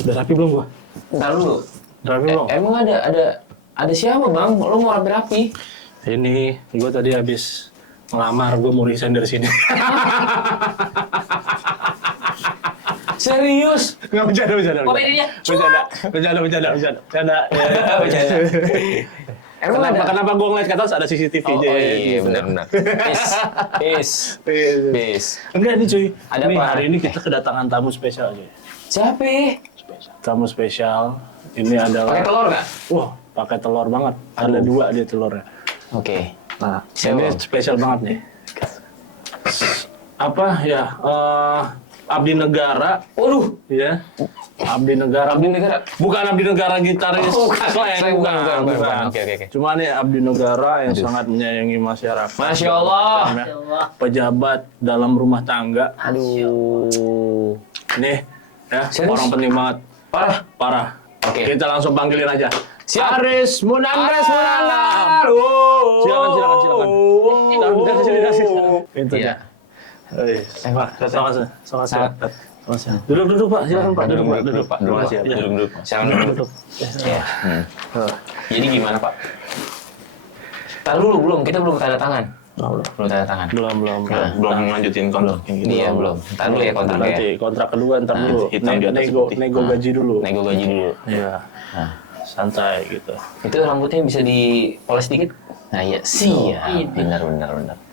Udah rapi belum gua? Ntar dulu. Udah rapi belum? Emang ada siapa bang? Lo mau rapi-rapi? Ini gua tadi habis ngelamar, gua mau resign dari sini. Serius? Nggak bercanda. Kok bedanya? Bercanda. Bercanda. Emang Kenapa gua ngeliat ke atas ada CCTV Oh, aja. iya benar. Peace. Enggak nih cuy. Ada Nih, apa? hari ini kita kedatangan tamu spesial cuy. Siapa? Tamu spesial. Ini adalah Pakai telur nggak? Wah, pakai telur banget. Ada 2 dia telurnya. Oke. Nah, Siapa? ini spesial banget nih. Apa ya? Abdi Negara. Waduh. Ya. Abdi Negara. Bukan Abdi Negara gitaris. Oh, bukan. Slang, Bukan. bukan. Oke. Cuma nih Abdi Negara yang sangat menyayangi masyarakat. Masya Allah. Pejabat dalam rumah tangga. Aduh. Nih, ya, Serius? orang penting banget. Parah. Oke. Kita langsung panggilin aja. Siap. Aris Munandar. Oh. Silakan. Kasih. Pintu Iya. Sama. Duduk Pak, silakan Pak. Duduk Pak. Terima kasih. Duduk. Silakan duduk. Ya. Jadi gimana Pak? Tar dulu kita belum tanda tangan. Belum tanda tangan. Belum. Belum melanjutin kontrak yang gitu. Iya belum. Tar dulu ya kontraknya. Nanti kontrak kedua ntar dulu. hitam di atas putih. Nego gaji dulu. Nego gaji dulu. Iya. Nah, Santai gitu. itu rambutnya bisa dipoles dikit? Nah iya. Siap. Benar.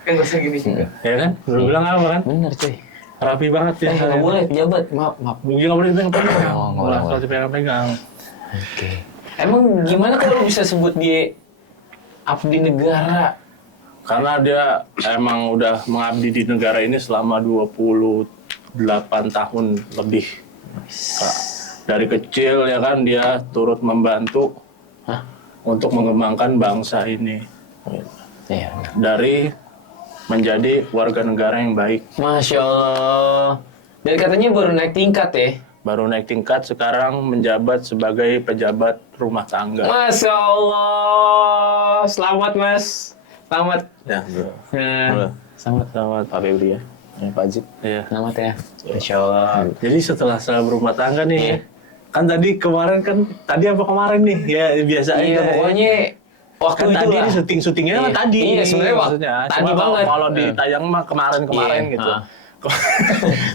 Kan gak usah gini juga. Ya kan? Udah bilang apa kan? Benar cuy. Rapi banget ya. Nggak boleh pejabat. Maaf. Dia nggak boleh dipegang-pegang. Oh, nggak boleh. Kalau dipegang-pegang. Oke. Emang gimana kalau bisa sebut dia abdi negara? Karena dia emang udah mengabdi di negara ini selama 28 tahun lebih. Dari kecil ya kan dia turut membantu untuk mengembangkan bangsa ini. Iya. Dari menjadi warga negara yang baik. Masya Allah. Dan katanya baru naik tingkat ya? Baru naik tingkat, sekarang menjabat sebagai pejabat rumah tangga. Masya Allah. Selamat Mas. Selamat. Ya, bro. Selamat. Pak Febri ya. Pak Haji. Iya. Selamat ya. Masya Allah. Jadi setelah berumah tangga nih, kan tadi kemarin nih? Ya biasa aja. Iya pokoknya waktu Kan itu tadi lah. ini syuting-syutingnya kan tadi. Iya sebenarnya maksudnya. tadi Cuma banget. Kalau ditayang mah kemarin Iya. gitu.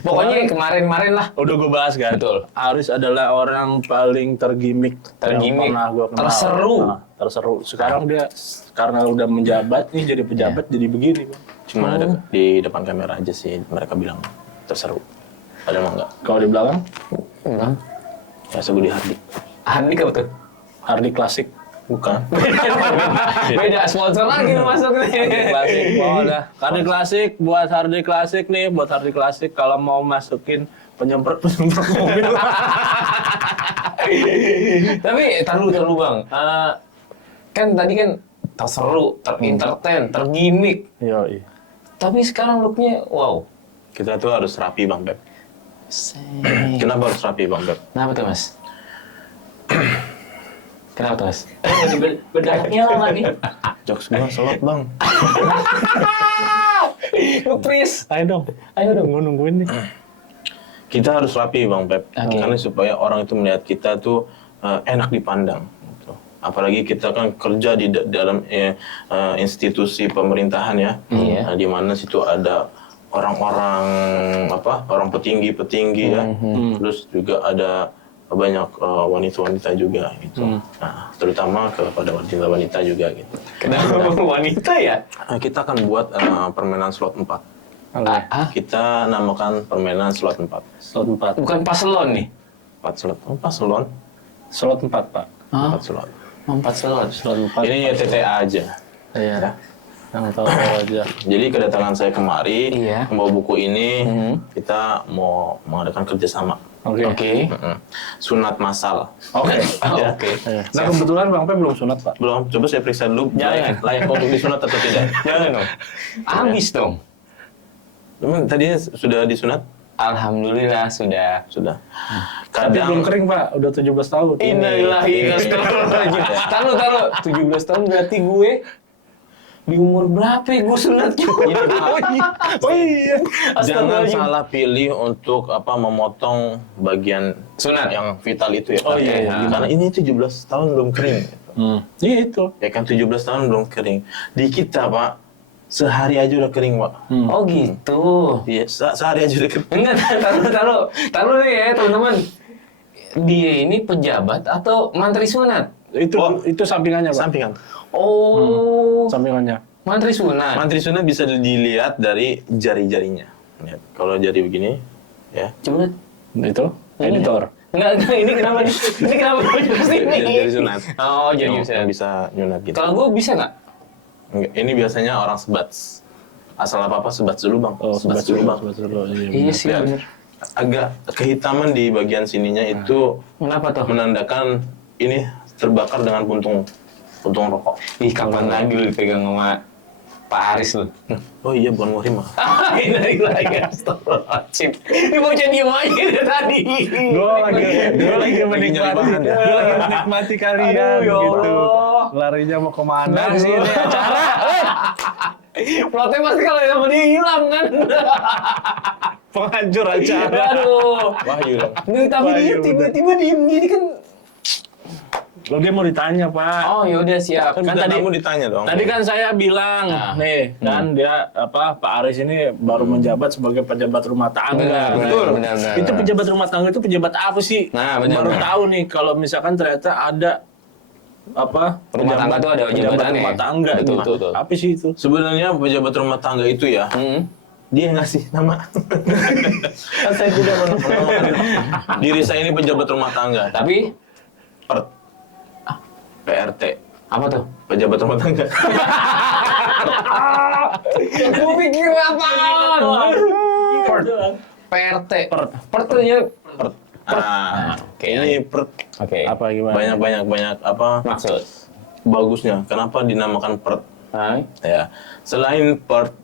Pokoknya kemarin lah. Udah gue bahas kan. Betul. Aris adalah orang paling tergimik yang pernah gue kenal. Terseru. Terseru. Sekarang dia karena udah menjabat nih jadi pejabat jadi begini. Bang. Cuma ada di depan kamera aja sih mereka bilang terseru. Padahal mah enggak. Kalau di belakang, Enggak. Ya sebut di Hardik. Hardik apa tuh? Hardi Klasik. Bukan. Beda sponsor lagi masuk nih. Klasik, udah. Hardi Klasik, buat Hardi Klasik kalau mau masukin penyemprot mobil. Tapi tar dulu Bang. Kan tadi kan terseru, terentertain, tergimik. Yoi. Tapi sekarang looknya wow. Kita tuh harus rapi Bang Beb. Kenapa harus rapi Bang Beb? Kenapa tuh Mas? Kenapa tuh Mas? Bedaknya lama nih. Jokes gua selot Bang. Nge-freeze. Ayo dong, gue nungguin nih. Kita harus rapi Bang Beb. Oke. Karena supaya orang itu melihat kita tuh enak dipandang. Gitu. Apalagi kita kan kerja di dalam institusi pemerintahan ya. Iya. Di mana situ ada orang-orang orang petinggi ya. Terus juga ada banyak wanita-wanita juga gitu. Nah, terutama kepada wanita-wanita juga gitu. Kenapa wanita ya? Kita akan buat permainan slot 4. Kita namakan permainan slot 4. Slot 4. Bukan paslon nih. 4 slot. Oh, paslon. Slot 4, Pak. 4 slot. 4 slot. Slot 4. Ini ya TTA aja. Iya. Yang tahu aja. Jadi kedatangan saya kemari, Iya. membawa buku ini, kita mau mengadakan kerjasama. Oke. Sunat massal. Oke. Ya. Oke. Nah kebetulan Bang Pe belum sunat, Pak. Belum, coba saya periksa dulu. Jangan. Layak untuk disunat atau tidak. Jangan dong. Habis dong. Memang tadinya sudah disunat? Alhamdulillah sudah. Sudah. Tapi belum kering, Pak. Udah 17 tahun. Innalillahi wa inna ilaihi raji'un. Taruh. 17 tahun berarti gue Di umur berapa ya gue sunat? Oh iya. Jangan Astagfirullahaladzim. salah pilih untuk memotong bagian Sunat. yang vital itu ya. Oh, Pak. iya, iya. Karena ini 17 tahun belum kering. Iya itu. Ya kan 17 tahun belum kering. Di kita Pak, sehari aja udah kering Pak. Oh gitu. Iya, sehari aja udah kering. Enggak, taruh nih ya teman-teman. Dia ini pejabat atau mantri sunat? Itu sampingannya, Pak. Sampingan. Oh, Sampingannya. mantri sunat. Mantri sunat bisa dilihat dari jari-jarinya. Lihat, kalau jari begini, ya. Coba lihat. Itu editor. Enggak, ini kenapa nih? Ini kenapa ke sini? Jari sunat. Oh, jadi bisa. Yang bisa nyunat gitu. Kalau gue bisa nggak? Enggak, ini biasanya orang sebats. Asal apa-apa sebats dulu bang. Oh, sebats dulu bang. sebat dulu. Iya sih, Lihat, bener. agak kehitaman di bagian sininya itu Kenapa tuh? menandakan ini terbakar dengan puntung rokok. Ih, kapan lagi lu dipegang sama Pak Haris lu? Oh iya, bukan muhrim mah. Ini lagi, astagfirullahaladzim. Ini mau jadi diem aja dari tadi. Gue lagi nyari bahan, ya? Gue lagi menikmati kalian Aduh, ya gitu. Allah. Larinya mau kemana Nah, sih ini gua- acara? Plotnya pasti kalau sama dia hilang kan. Penghancur acara. Aduh. Wahyu dong. Nih, tapi Wah, dia iya, tiba-tiba diem gini kan. Lo dia mau ditanya, Pak. Oh yaudah siap. Kan tadi- kamu ditanya dong. Tadi kan saya bilang, Nah. nih, kan dia Pak Aris ini baru menjabat sebagai pejabat rumah tangga. Benar, Betul. benar, benar, Itu benar. pejabat rumah tangga itu pejabat apa sih? Nah, benar, baru benar. tahu nih kalau misalkan ternyata ada Rumah tangga tuh ada pejabat jabatannya. rumah tangga. Betul, Gitu. betul, betul. Apa sih itu? Sebenarnya pejabat rumah tangga itu ya, dia yang ngasih nama. Kan saya tidak menamakan diri saya ini pejabat rumah tangga. Tapi PRT, apa tuh? pejabat rumah tangga. Gue pikir apaan? PRT. Pertanya. Oke. Ini Oke. Apa gimana? banyak Maksud? bagusnya. Kenapa dinamakan PERT? Hai. Ya, selain PERT,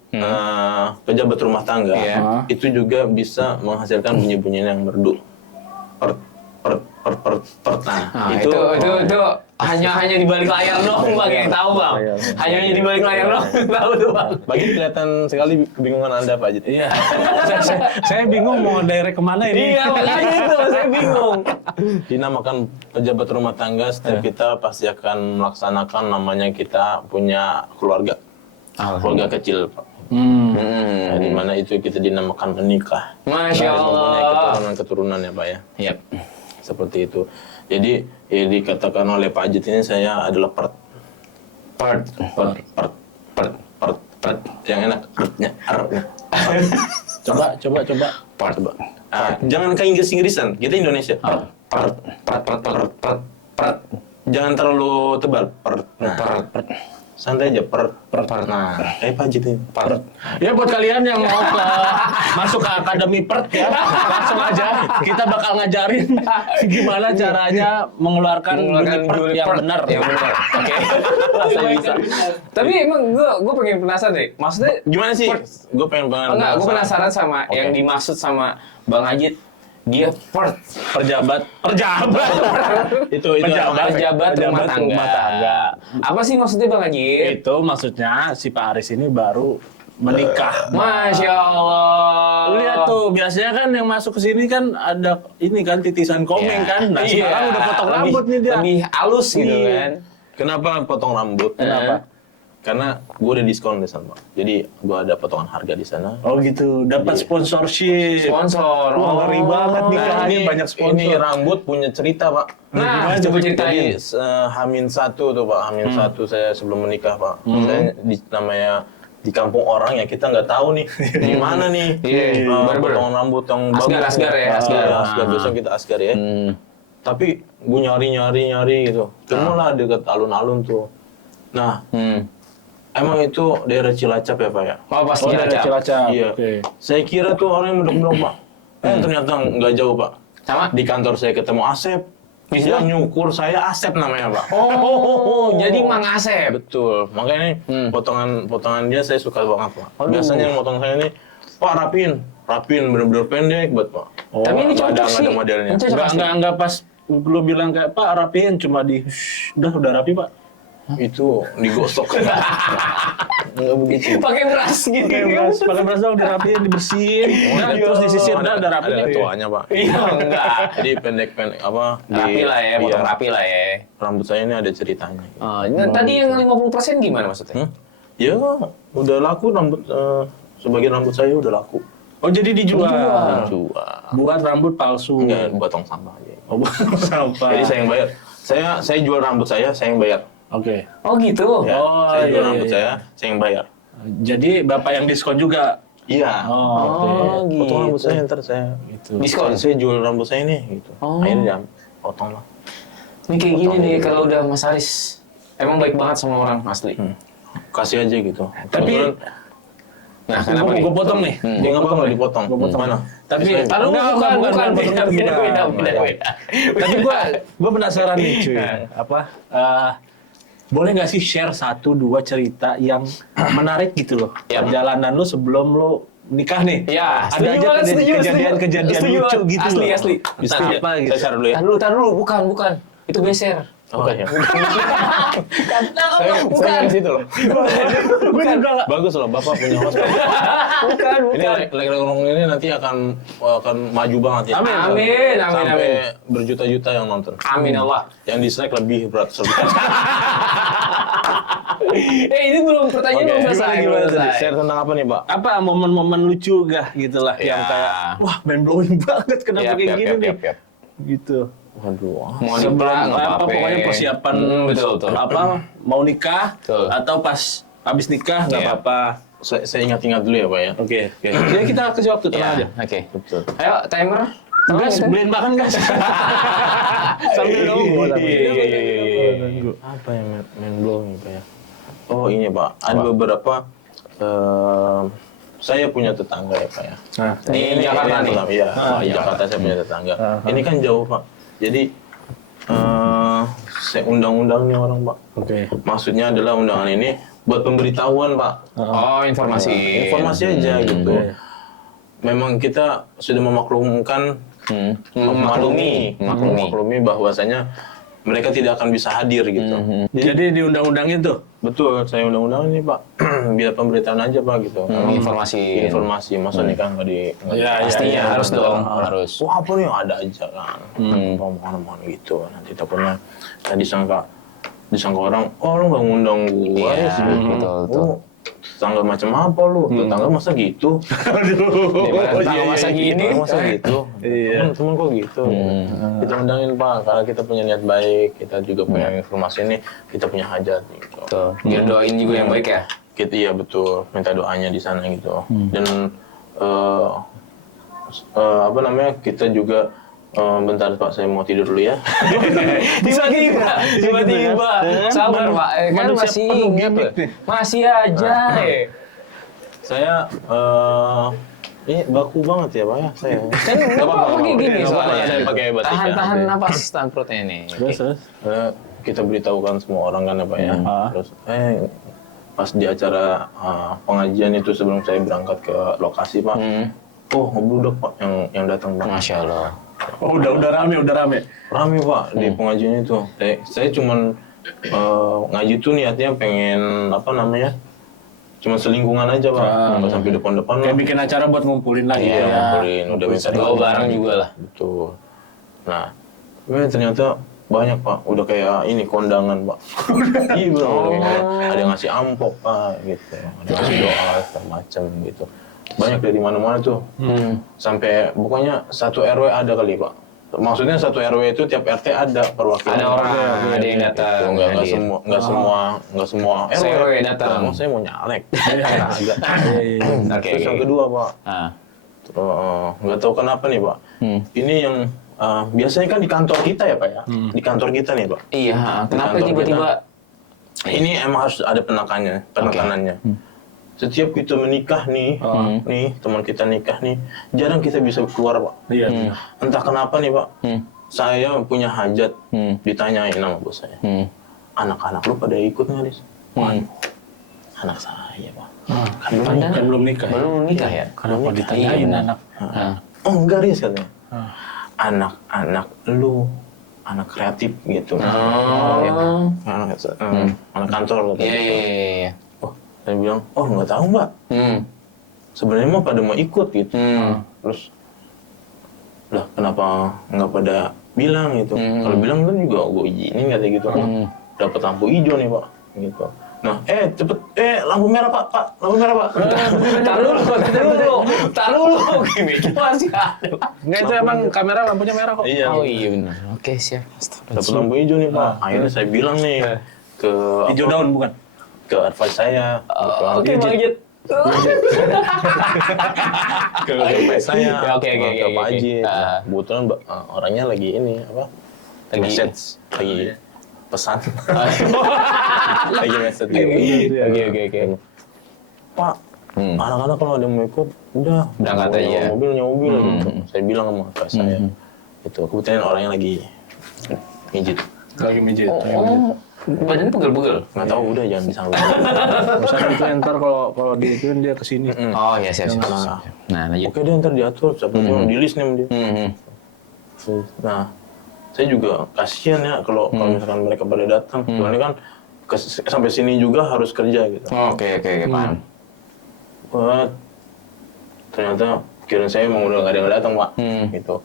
pejabat rumah tangga Iya. itu juga bisa menghasilkan bunyi-bunyian yang merdu. PERT. Nah, itu hanya di balik layar doang bang yang tahu bang. Hanya di balik layar doang yang tahu tuh bang. bagi kelihatan sekali kebingungan Anda Pak Ajit. Iya. saya bingung mau direct kemana ini. Iya makanya itu saya bingung. Dinamakan pejabat rumah tangga, setiap kita pasti akan melaksanakan namanya kita punya keluarga. Keluarga kecil, Pak. Nah, di mana itu kita dinamakan menikah. Masya Dan mempunyai Allah. keturunan ya Pak ya. Yap. Seperti itu. Jadi ya dikatakan oleh Pak Ajit ini saya adalah PERT. PERT. Yang enak pertnya. Coba. Coba. Jangan kayak Inggris-Inggrisan. Kita Indonesia. PERT. Jangan terlalu tebal. PERT. Santai aja. PERT. Nah, kayak Pak Ajit ini. Ya buat kalian yang mau masuk ke Akademi PERT ya, langsung aja kita bakal ngajarin gimana caranya mengeluarkan bunyi PERT yang benar. Yang benar. Oke. Saya bisa. Tapi emang gue pengen penasaran deh. Maksudnya Gimana sih? Gue pengen banget. enggak, gue penasaran sama yang dimaksud sama Bang Ajit. Dia Pejabat Itu pejabat rumah tangga. Apa sih maksudnya Bang Ajit? itu maksudnya si Pak Aris ini baru menikah. Masya Allah. Lihat tuh, biasanya kan yang masuk ke sini kan ada ini kan titisan komeng kan. Nah, sekarang udah potong rambut nih dia. Lebih halus gitu Iya. kan. Kenapa potong rambut? Kenapa? Karena gue udah diskon di sana. Jadi gue ada potongan harga di sana. Oh gitu, dapat Iya. sponsorship. Sponsor. Wah, ngeri banget nih, Kak. Ini banyak sponsor. Ini rambut punya cerita Pak. Nah, Gimana coba Jadi ceritain. Hamin 1 tuh Pak, Hamin 1 saya sebelum menikah Pak. Saya namanya di kampung orang ya kita nggak tahu nih di mana nih Iya, bener-bener. potongan rambut yang Asgar ya, asgar. Asgar. Biasanya kita asgar ya. Tapi gue nyari gitu. Temulah deket alun-alun tuh. Nah, emang itu daerah Cilacap ya Pak ya? Oh, pas Oh, dari Cilacap. Iya. Oke. Saya kira tuh orang yang mendok-mendok Pak. Ternyata nggak jauh Pak. Sama? Di kantor saya ketemu Asep. Bisa? Yang nyukur saya Asep namanya Pak. Oh, jadi Mang Asep. Betul. Makanya ini potongan dia saya suka banget Pak. Biasanya yang potong saya ini, Pak rapin bener-bener pendek buat Pak. Tapi ini nggak cocok sih. ada modelnya. Ini cocok pasti. Enggak pas lu bilang kayak Pak rapiin cuma di udah rapi Pak. Itu digosok. Enggak begitu. Pakai beras gitu. Pakai beras dong, dirapiin, dibersihin, terus disisir, udah rapi. Ada ketuanya, Pak. Iya, enggak. Jadi pendek-pendek apa? Rapi lah ya, potong iya, rapi lah ya. Rambut saya ini ada ceritanya. Oh, nah, tadi yang 50% gimana maksudnya? Ya, udah laku rambut. Sebagian rambut saya udah laku. Oh, jadi dijual. Jual. Buat rambut palsu. Enggak, buat tong sampah aja. Oh, buat sampah. Jadi saya yang bayar. Saya jual rambut saya yang bayar. Oke. Oh gitu. Ya, Oh, saya jual iya, rambut iya. saya yang bayar. Jadi bapak yang diskon juga. Iya. Oh, oke. gitu. Potong rambut saya ntar saya Gitu. Diskon. Saya jual rambut saya nih gitu. Oh. Akhirnya dia potong lah. Ini kayak gini nih kalau udah Mas Aris. Emang baik banget sama orang asli. Kasih aja gitu. Tapi Nah, kenapa nih? gue potong nih. Dia nggak apa-apa nggak dipotong. Mana? Tapi Aduh, enggak, bukan, potongnya beda. Tapi gue penasaran nih cuy. Apa? Boleh nggak sih share 1-2 cerita yang menarik gitu loh? Ya. Perjalanan lu sebelum lu nikah nih. Ya, Ada aja kejadian-kejadian lucu gitu asli, loh. asli. Bisa Bentar, apa gitu? Saya share dulu ya. Tar dulu, bukan. Itu geser. Oke. Bukan. Saya di situ loh. Gue juga Bagus loh, Bapak punya host. Bukan. Ini like ngomong ini nanti akan maju banget ya. Amin. Sampai berjuta-juta yang nonton. Amin Allah. Yang dislike lebih berat. Ini belum pertanyaan belum selesai. Gimana tadi? Share tentang apa nih, Pak? apa momen-momen lucu gak gitu lah yang Ya. kayak wah mind blowing banget kenapa kayak gini nih gitu. Waduh. Mau Sebelum nikah nggak apa apa-apa. pokoknya persiapan Betul. apa mau nikah Betul. atau pas habis nikah nggak Iya. apa-apa. Saya ingat-ingat dulu ya, Pak ya. Oke. Jadi kita kasih waktu tenang aja. Ya, oke. Betul. Ayo, timer. Gas, beliin makan gas. Sambil nunggu. Iya. Apa yang main blowing, Pak ya? Oh, ini, Pak. Ada beberapa saya punya tetangga ya, Pak ya. Nah, Di Jakarta nih? Iya, di Jakarta saya punya tetangga. Ini kan jauh, Pak. Jadi saya undang-undang nih orang, Pak. oke. Maksudnya adalah undangan ini buat pemberitahuan, Pak. Oh, informasi. Informasi aja gitu. Iya. Memang kita sudah memaklumkan, memaklumi bahwasanya mereka tidak akan bisa hadir gitu. Jadi diundang-undangin tuh. Betul, saya undang-undang ini, Pak. Biar pemberitaan aja, Pak, gitu. Informasi. Informasi, masa nikah nggak di... Iya, Pastinya harus dong, harus. Wah, apa nih, ada aja kan. Omongan-omongan gitu. Nanti takutnya disangka orang, oh lu nggak ngundang gua Iya, ya sih. betul. Oh, tetangga macam apa lu? Tetangga masa gitu? Tetangga masa gini. Tetangga masa gitu? Temen kok gitu? Kita undangin, Pak, karena kita punya niat baik, kita juga punya informasi ini, kita punya hajat gitu. Tuh, biar doain juga yang baik ya. Kita iya betul, minta doanya di sana gitu. Dan apa namanya, kita juga bentar Pak, saya mau tidur dulu ya. Tiba-tiba. Sabar Pak, kan Manusia masih penuh ingat gimmick loh. nih. Masih aja. Saya ini baku banget ya Pak ya saya. Kan Bapak pakai gini Nggak apa-apa, soalnya. saya pakai batik ya. Tahan napas, tahan perutnya ini. Terus. Kita beritahukan semua orang kan ya Pak ya. Ah. Terus pas di acara pengajian itu sebelum saya berangkat ke lokasi Pak. Oh, ngebludak Pak yang datang Pak. Masya Allah. Oh, udah rame. Rame Pak di pengajian itu. Saya cuman ngaji tuh niatnya pengen apa namanya? Cuma selingkungan aja Pak. Nggak sampai depan-depan lah. Kayak bikin acara buat ngumpulin lagi Iya, ya. ngumpulin. Udah minta Bawa doa. barang juga lah. Betul. Nah, ternyata banyak Pak. Udah kayak ini kondangan Pak. Iya bro. Ada yang ngasih amplop Pak gitu. Ada yang ngasih doa segala macam gitu. Banyak dari mana-mana tuh. Sampai pokoknya satu RW ada kali Pak. Maksudnya satu RW itu tiap RT ada perwakilan. Ada orang, ada yang datang. Nggak hadir. semua RW datang. Saya mau nyalek. Oke. Terus yang kedua Pak. Ah. Nggak tahu kenapa nih Pak. Ini yang biasanya kan di kantor kita ya Pak ya. Di kantor kita nih Pak. Iya, kenapa kantor tiba-tiba? Ini emang harus ada penekanannya. Setiap kita menikah nih, teman kita nikah nih, jarang kita bisa keluar Pak. Iya. Entah kenapa nih Pak. Saya punya hajat, ditanyain sama bos saya. Anak-anak lu pada ikut nggak Dis? Anak saya Pak. Kan belum nikah. Belum nikah ya? Kenapa ditanyain Iya. anak? Oh enggak Riz katanya. Anak-anak lu anak kreatif gitu. Anak kantor gitu. Iya. Oh, Saya bilang, oh nggak tahu mbak. Sebenarnya mah pada mau ikut gitu. Terus, lah kenapa nggak pada bilang gitu? Kalau bilang kan juga gue izinin katanya gitu. Dapat lampu hijau nih pak, gitu. Nah, cepet, lampu merah pak, lampu merah pak. Tar dulu. Gini, masih ada. Enggak, itu emang kamera lampunya merah kok. Iya. Oh iya benar. Oke, siap. Dapat lampu hijau nih pak. Akhirnya saya bilang nih ke Hijau daun bukan? ke advice saya. Oke, Bang Ijit. Ke advice saya. Oke. Ke Pak Haji. Kebetulan orangnya lagi ini apa? Lagi- Message, lagi pesan. Lagi message. Oke. Pak, anak-anak kalau ada yang mau ikut, udah Berangkat mau aja. nyewa mobil gitu. Saya bilang sama advice saya. Itu kebetulan orangnya lagi mijit. Lagi mijit. Badannya pegel-pegel. Nggak tahu, udah jangan disangka. Misalnya itu ntar kalau diituin dia kesini. Oh iya, siap. Nah, lanjut. Oke deh, ntar diatur. Siapa tahu di list nih sama dia. Nah, saya juga kasihan ya kalau misalkan mereka pada datang. Soalnya kan sampai sini juga harus kerja gitu. Oke, paham. Wah, ternyata pikiran saya emang udah gak ada yang datang pak. Gitu.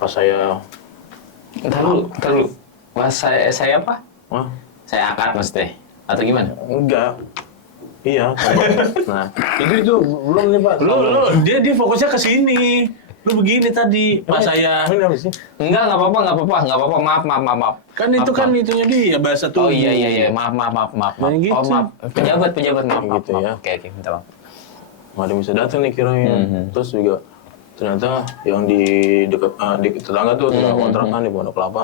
Pas saya, Ntar dulu. Mas, saya apa? wah, Saya akad maksudnya? Atau gimana? enggak. Iya. Nah, itu belum nih pak. Dia fokusnya ke sini. Lu begini tadi pas saya. Ini apa sih? Enggak apa-apa. Maaf. Kan itu kan itunya dia bahasa tubuh. Oh iya. Maaf. Yang gitu. Oh, maaf. Pejabat, maaf. Gitu ya. Oke, minta maaf. Nggak ada yang bisa datang nih kirain. Terus juga ternyata yang di dekat tetangga tuh tetangga kontrakan di Pondok Kelapa.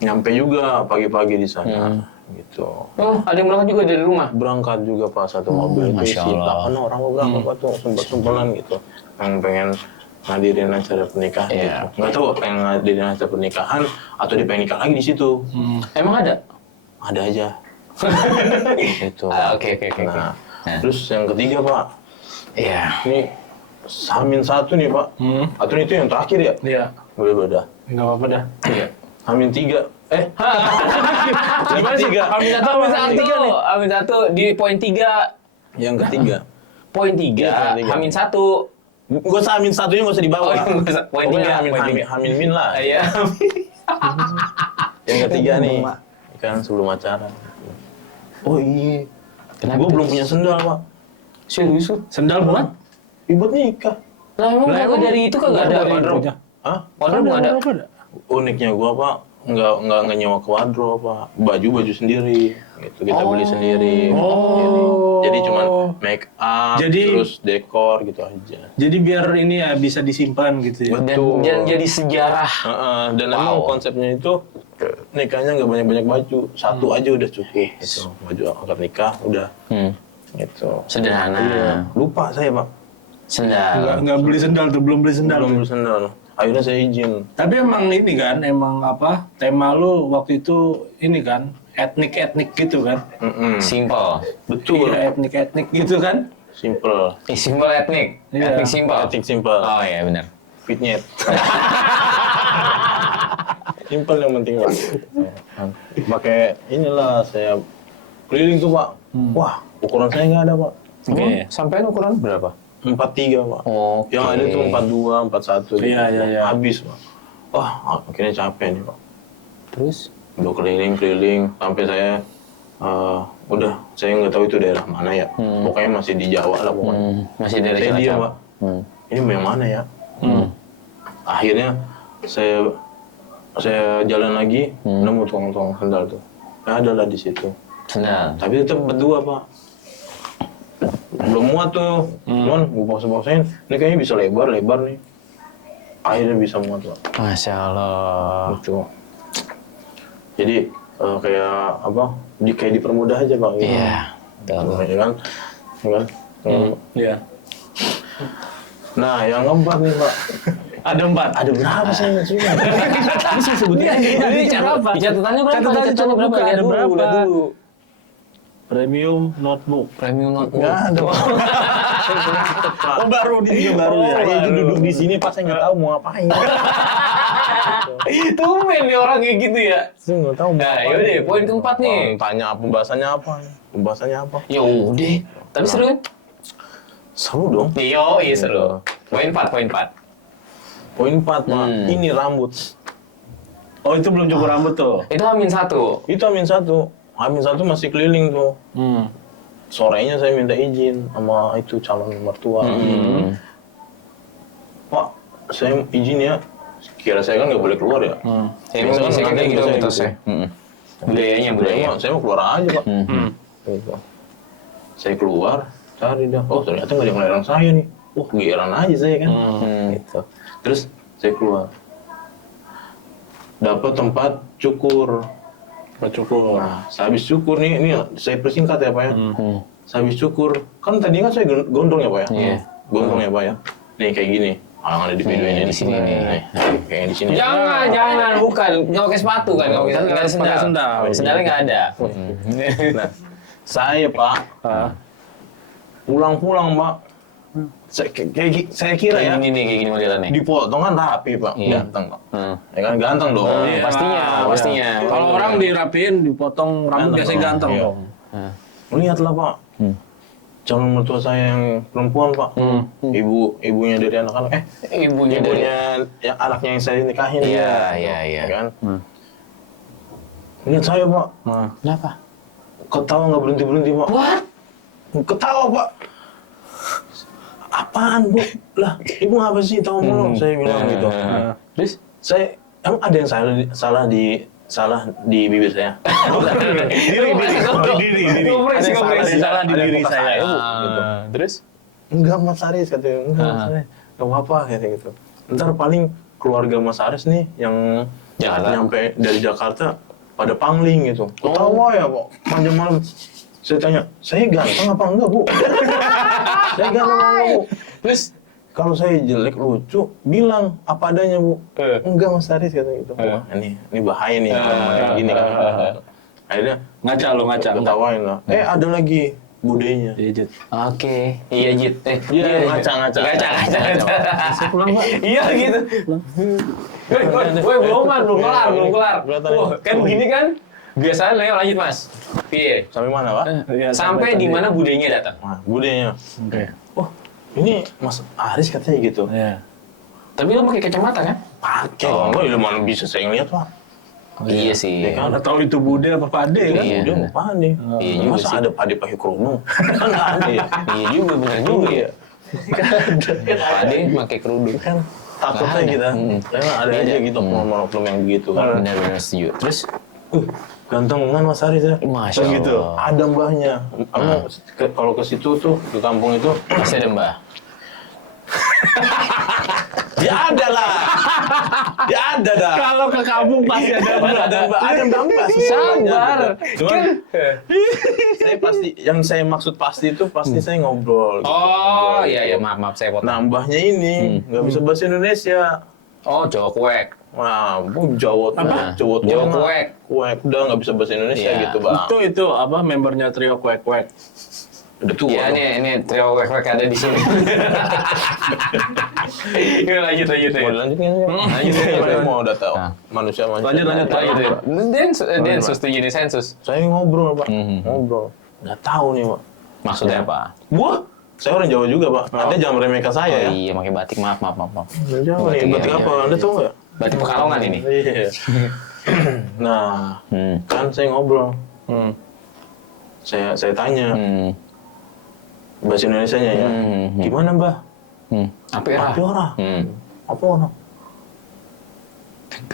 Nyampe juga pagi-pagi di sana. Gitu. Oh, ada yang berangkat juga dari rumah? Berangkat juga pas satu mobil itu Masya isi Allah. 8 orang mau berangkat pak tuh sumpelan gitu. Yang pengen ngadirin acara pernikahan Iya. gitu. Nggak tahu pengen ngadirin acara pernikahan atau dia pengen nikah lagi di situ. Emang ada? Ada aja. Itu. Oke. Nah, terus yang ketiga pak, Iya. ini Hamin 1 nih pak. Atau itu yang terakhir ya? Iya. Udah. Enggak apa-apa dah. Iya. Hamin 3. Gimana sih? Amin satu di poin 3. Yang ketiga. Poin 3, Iya, poin 3. Amin 1. Gak usah Hamin 1-nya gak usah dibawa. Oh, iya, nggak usah. Poin Pokoknya 3, Hamin min lah. Iya. Yang ketiga nih, kan sebelum acara. Oh iya. Kenapa Gue tuh? belum punya sendal pak. Serius lu? Sendal buat? Ribet nikah. Lah emang kagak dari itu kagak ada Dari wardrobe? punya. Hah? Wardrobe nggak ada? Ada. Uniknya gue pak, nggak nyewa ke wardrobe pak. Baju sendiri. Gitu kita beli sendiri. Jadi cuman make up, Jadi- terus dekor gitu aja. Jadi biar ini ya bisa disimpan gitu ya. Dan jadi sejarah. Dan emang konsepnya itu nikahnya nggak banyak-banyak baju, satu aja udah cukup. Gitu. Baju akad nikah udah. Gitu. Sederhana. Iya. Lupa saya pak. Sendal. Nggak beli sendal tuh, belum beli sendal. Belum sendal. Akhirnya saya izin. Tapi emang ini kan, emang apa, tema lu waktu itu ini kan, etnik-etnik gitu kan. Simple. Betul. Iya, etnik-etnik gitu kan. Simple. Simple etnik. Iya. Etnik simple. Etik simple. Oh iya benar. Fitnyet. Simple yang penting pak. Pakai inilah saya keliling tuh pak. Wah ukuran saya nggak ada pak. Oke. Sampai ukuran berapa? 43 pak. Oke. Yang ada tuh 42, 41 gitu. Iya. Habis pak. Wah akhirnya capek nih pak. Terus? Udah keliling sampai saya udah saya nggak tahu itu daerah mana ya. Pokoknya masih di Jawa lah pokoknya. Masih dari Saya dia Cilacap. pak. Ini mau yang mana ya? Akhirnya saya jalan lagi, nemu tukang sandal tuh. Ada lah di situ. Sendal. Tapi tetap berdua pak. Belum muat tuh, cuman gue paksa-paksain. Ini kayaknya bisa lebar nih. Akhirnya bisa muat pak. Masya Allah. Gitu. Jadi kayak apa? Kayak dipermudah aja pak. Gitu. Iya. Ya kan? Iya. Nah yang keempat nih pak. Ada 4. Ada berapa saya nggak suka? Ini saya sebutin aja. Ini catatannya berapa? Catatannya coba buka, Lihat ada dulu, berapa? lihat dulu. Premium notebook. Premium notebook. Nggak ada pak. Oh baru, ini juga baru ya. Saya itu duduk di sini pas saya nggak tahu mau ngapain. Tumben nih orang kayak gitu ya. Saya nggak tahu. Nah, yaudah, poin keempat nih. Tanya apa pembahasannya apa? Pembahasannya apa? Ya udah. Tapi seru kan? Seru dong. Iya seru. Poin 4. Poin 4 Pak. Ini rambut. Oh itu belum cukur rambut tuh. Itu Amin 1. Itu Amin 1 masih keliling tuh. Sorenya saya minta izin sama itu calon mertua. Pak, saya izin ya. Kira saya kan nggak boleh keluar ya. Ya, emang Biasa kan kan kayak gitu saya mitosnya. Budayanya. Saya mau keluar aja Pak. Gitu. Saya keluar, cari dah. Oh ternyata nggak ada yang ngelarang saya nih. Wah giran aja saya kan. Gitu. Terus saya keluar. Dapat tempat cukur. Nah, sehabis cukur nih saya persingkat ya Pak ya. Sehabis cukur, kan tadi kan saya gondrong ya Pak ya. Iya. Gondrong ya Pak ya. Nih kayak gini. Yang ada di video ini. di sini nih. Nih, kayak di sini. Jangan, bukan. Nggak pakai sepatu kan? Nggak pakai sendal. Pakai sendal. Sendalnya nggak ada. Nah, saya Pak, pulang-pulang Pak. Saya kira ya, Kayak gini modelannya. dipotong kan rapi Pak, Iya. ganteng Pak. Ya kan ganteng dong. Iya. Pastinya. Kalau orang dirapiin, dipotong rambut biasanya ganteng Iya. dong. Lihatlah Pak, calon mertua saya yang perempuan Pak, ibunya dari anak-anak, Ibunya dari. ibunya yang anaknya yang saya nikahin. Iya. Ya kan? Lihat saya Pak, Kenapa? ketawa nggak berhenti Pak. What? Ketawa Pak. Apaan Bu? Lah, ibu apa sih tahu mulu? Saya bilang gitu. Terus? Saya emang ada yang salah di bibir saya. Diri. Ada salah di diri muka saya. Bu, gitu. Terus? Enggak Mas Aris katanya, enggak Mas Aris. Enggak apa-apa kata gitu. Ntar paling keluarga Mas Aris nih yang Jakarta. nyampe dari Jakarta pada pangling gitu. Ketawa ya Pak, panjang malam. Saya tanya, saya ganteng apa enggak Bu? Saya ganteng apa enggak Bu? Terus? Kalau saya jelek lucu, bilang apa adanya Bu. Enggak Mas Aris kata gitu. Wah, ini bahaya nih kayak gini kan. Akhirnya Ngaca lo, ngaca. ketawain lah. Ada lagi budenya. Dijit. Oke. Iya, Jit. Iya, ngaca. Saya pulang, Pak. Iya gitu. Woi, belum kelar. Wah, kan gini kan? Biasanya Leo lanjut, Mas. Piye? Sampai mana Pak? Sampai di mana budenya datang. Nah, budenya. Oke. Oh, ini Mas Aris katanya gitu. Iya. Tapi lo pakai kacamata kan? Pakai. Enggak, ya mana bisa saya ngeliat Pak. Iya sih. Iya kan? Atau itu bude apa pade kan? Iya. Udah mau pade. Iya juga Masa sih. ada pade pakai kerudung? Kan nggak ada ya. Iya juga, benar juga. Iya. Pade pakai kerudung. Kan takutnya Nggak ada. kita. Karena ada aja gitu oknum yang begitu kan. Benar-benar setuju. Terus? Gantengan Mas Aris ya. Masya Kan gitu. Allah. Ada mbahnya. Kalau ke situ tuh, ke kampung itu, Masih ada mbah. ya ada lah. Ya ada dah. Kalau ke kampung pasti ada Ada mbak pasti Sabar. Cuman saya pasti, yang saya maksud pasti itu pasti saya ngobrol. gitu. Oh, iya, maaf, saya potong. Nah, mbahnya ini nggak bisa bahasa Indonesia. Oh, Jawa kuek. Wah, bu Jawa Apa? Jawa Jawa Tengah. kuek. Kuek udah nggak bisa bahasa Indonesia Iya. gitu bang. itu apa membernya trio kuek-kuek. Udah tua. Iya, dong. ini trio kuek-kuek ada di sini. Ini lanjut. Mau dilanjut nggak sih? Lanjut. Saya mau udah tahu Nah. manusia. Lanjut. Densus tuh jadi sensus. Saya ngobrol pak, Mhm. ngobrol. Nggak tahu nih pak. Maksudnya apa? Wah, saya orang Jawa juga pak. Anda jangan meremehkan saya ya. Iya, pakai batik. Maaf. Jawa nih, batik apa? Anda tahu nggak? Batik Pekalongan ini. Iya. Nah, kan saya ngobrol. Saya tanya bahasa Indonesianya ya. Gimana mbah? Apa ya? Apa orang? Apa orang?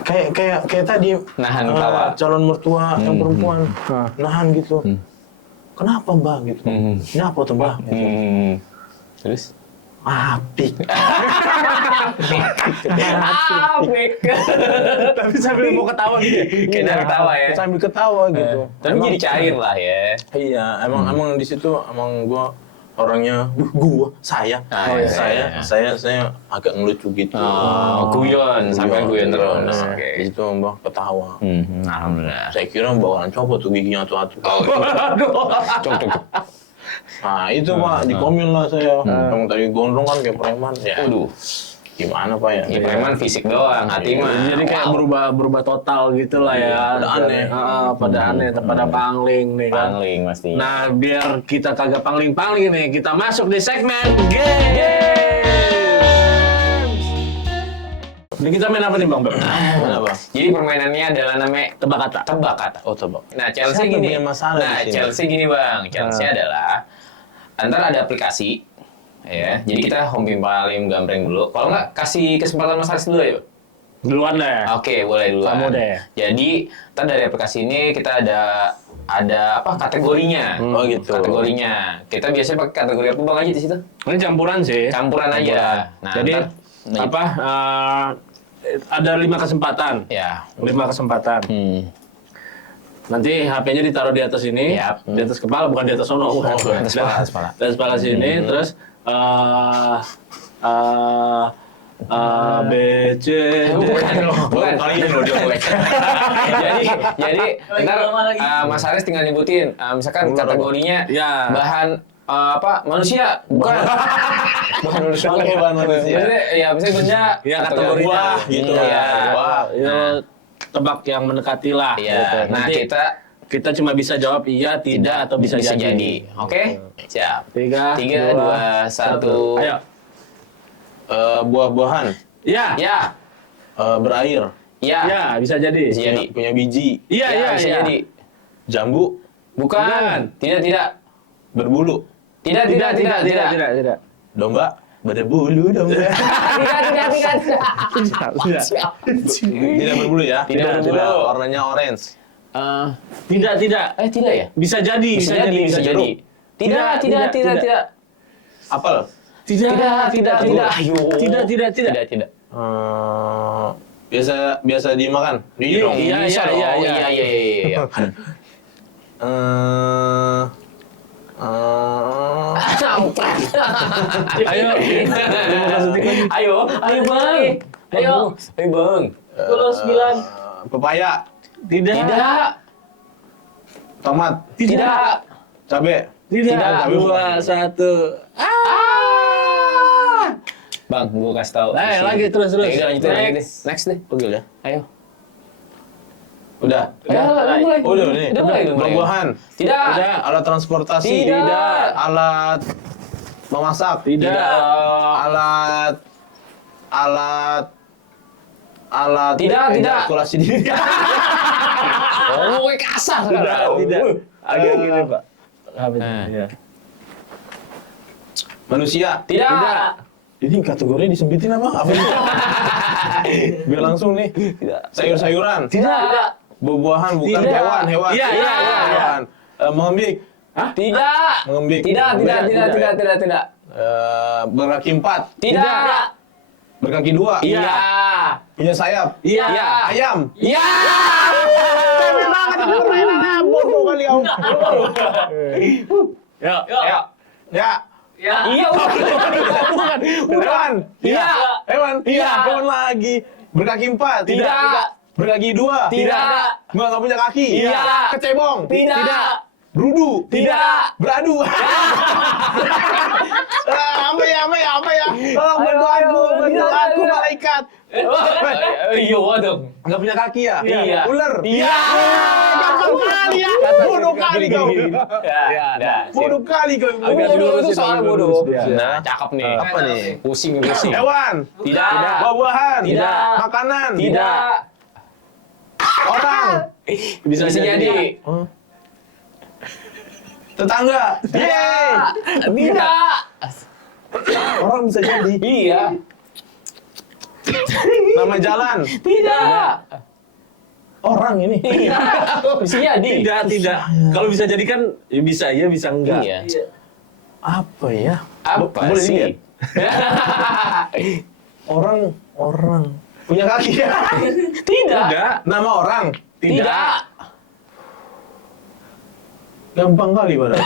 Kayak tadi Nahan tawa. calon mertua yang perempuan nahan gitu. Kenapa mbah gitu? Ini apa tuh mbah? Terus? Apik. Apik. Tapi sambil mau ketawa gitu. Kayak ketawa ya. Sambil ketawa gitu. Tapi jadi cair lah ya. Iya, emang di situ emang orangnya saya agak ngelucu gitu. Oh, guyon, sampai guyon terus. Nah, Oke. itu mbak ketawa. Alhamdulillah. Saya kira bakalan copot tuh giginya atu-atu. Cok. Nah itu pak, dikomel lah saya. Emang tadi gondrong kan kayak preman. Ya. Waduh. gimana Pak ya? Ya preman fisik doang, hati mah. Jadi kayak berubah total gitu lah ya. Pada aneh. Pada aneh, pada pangling nih kan. Pangling pasti. Nah, biar kita kagak pangling-pangling nih, kita masuk di segmen Games. Ini kita main apa nih Bang Beb? Kenapa? Jadi permainannya adalah namanya Tebak kata. tebak kata. Oh, tebak. Nah, Chelsea Siapa gini. punya masalah Nah, di sini? Chelsea gini Bang. Chelsea adalah antara ada aplikasi ya. Jadi kita home paling gambreng dulu. Kalau nggak kasih kesempatan Mas Haris dulu ya, Bang? Duluan deh. Oke, boleh duluan. Kamu deh. Jadi, ntar dari aplikasi ini kita ada apa kategorinya. Oh, gitu. Kategorinya. Kita biasanya pakai kategori apa Bang aja di situ? Ini campuran sih. Campuran aja. Nah, Jadi ntar- apa? Ada 5 kesempatan. Ya. 5 kesempatan. Nanti HP-nya ditaruh di atas ini, Yap. di atas kepala, bukan di atas sono, bukan. atas kepala, atas kepala. Di atas kepala sini, terus A, B, C, D. Bukan. Kali ini loh dia mulai. jadi ntar lama lagi. Mas Haris tinggal nyebutin, misalkan kategorinya Ya. bahan apa manusia, bukan bukan manusia. Pakai bahan manusia. Maksudnya, ya misalnya benda, Ya, atau kategorinya. Wah, gitu. Iya. Wah. Itu tebak yang mendekati lah. Iya. gitu. Nah Nanti kita cuma bisa jawab iya, tidak, atau bisa jadi. Oke, siap. 3, 2, 1. Ayo. Buah-buahan, Ya. Ya, berair, ya, Ya, bisa jadi. Bisa jadi. punya biji, Iya, Ya, iya, bisa iya. jadi. jambu, Bukan. Bukan. Tidak. berbulu, Tidak. Tidak. domba, berbulu domba. Tidak. Tidak berbulu ya? Tidak berbulu. Warnanya orange. Tidak. Tidak ya? Bisa jadi, Bisa jadi. jeruk. Tidak. Apel. Tidak. Ayo. Tidak. Tidak. Biasa dimakan. Iya, iya, Bisa dong. iya. Iya. Ayo. Ayo, Bang. Ayo, Bang. 29. Pepaya, Tidak. tomat, Tidak. cabe. Tidak. Tidak. 2, 1. Bang, gua kasih tahu. Ayo, lagi, terus. Ya udah, lanjutin lagi deh. Next deh. Pegel ya? Ayo. Udah. Ayo, mulai. Oh, udah nih. Udah mulai. Buah-buahan, Tidak. alat transportasi, Tidak. alat memasak, Tidak. alat Tidak. ejakulasi dini. Oh, kayak kasar. Tidak. Agak gini, Pak. Nah. Iya. Manusia. Tidak. Ini kategori disempitin apa? Apa itu? Biar langsung nih. Sayur-sayuran. Tidak. Buah-buahan bukan Tidak. hewan. Iya. Hewan. Mengembik. Tidak. Mengembik. Tidak. Berkaki 4. Tidak. Berkaki 2. Iya. Punya sayap. Iya. Ayam. Iya. Bodoh kali kau. Yuk. Ayo. Ya. Ya. Iya, udah. Bukan. Iya. Hewan. Iya. Hewan lagi. Berkaki 4. Tidak. Berkaki 2. Tidak. Nggak punya kaki. Iya. Kecebong. Tidak. Berudu. Tidak. Beradu. Apa ya? Tolong bantu aku malaikat. Iya, waduh. Nggak punya kaki ya? Iya. Ular. Iya. Gampang kali ya. Bodoh kali kau. Ya, dah. Bodoh kali kau. Bodoh itu soal bodoh. Ya. Nah, cakep nih. Apa nih? Pusing. Hewan. Tidak. Buah-buahan. Tidak. Makanan. Tidak. Orang. Bisa jadi. Tetangga. Yeay. Tidak. Orang bisa jadi. Iya. Nama jalan. Tidak. Orang ini. Iya. Bisa jadi. Tidak. Kalau bisa jadi kan ya bisa iya, bisa enggak. Iya. Apa ya? Apa Boleh sih? dilihat? Orang. Punya kaki ya? Tidak. Nama orang. Tidak. Gampang kali padahal.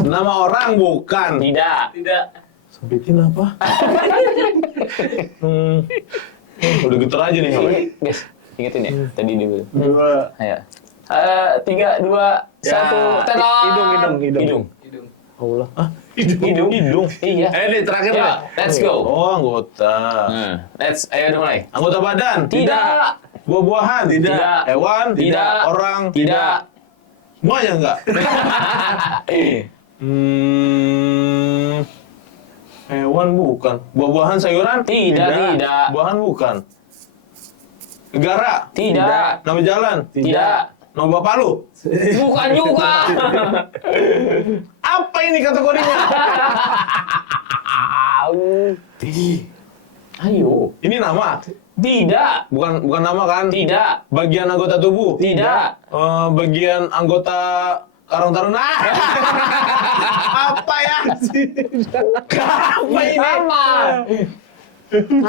Nama orang bukan. Tidak. Sempitin apa? Udah getar aja nih. Guys, ingetin ya. Tadi dulu. 2. Ayo. 3, 2, 1. Tenor. Hidung. Hidung. Allah. Ah, Hidung. Iya. Ini terakhir Ya, lah. let's go. Oh, anggota. Nah, ayo udah mulai. Anggota badan. Tidak. Buah-buahan. Tidak. Hewan. Tidak. Orang. Tidak. Semuanya enggak. Hewan bukan. Buah-buahan, sayuran? Tidak. Buahan bukan. Negara? Tidak. Nama jalan? Tidak. Nama bapak lu? Bukan juga. Apa ini kategorinya? Ayo. Ini nama? Tidak. Bukan nama kan? Tidak. Bagian anggota tubuh? Tidak. Bagian anggota Karang Taruna? Apa ya? Apa ini? Sama.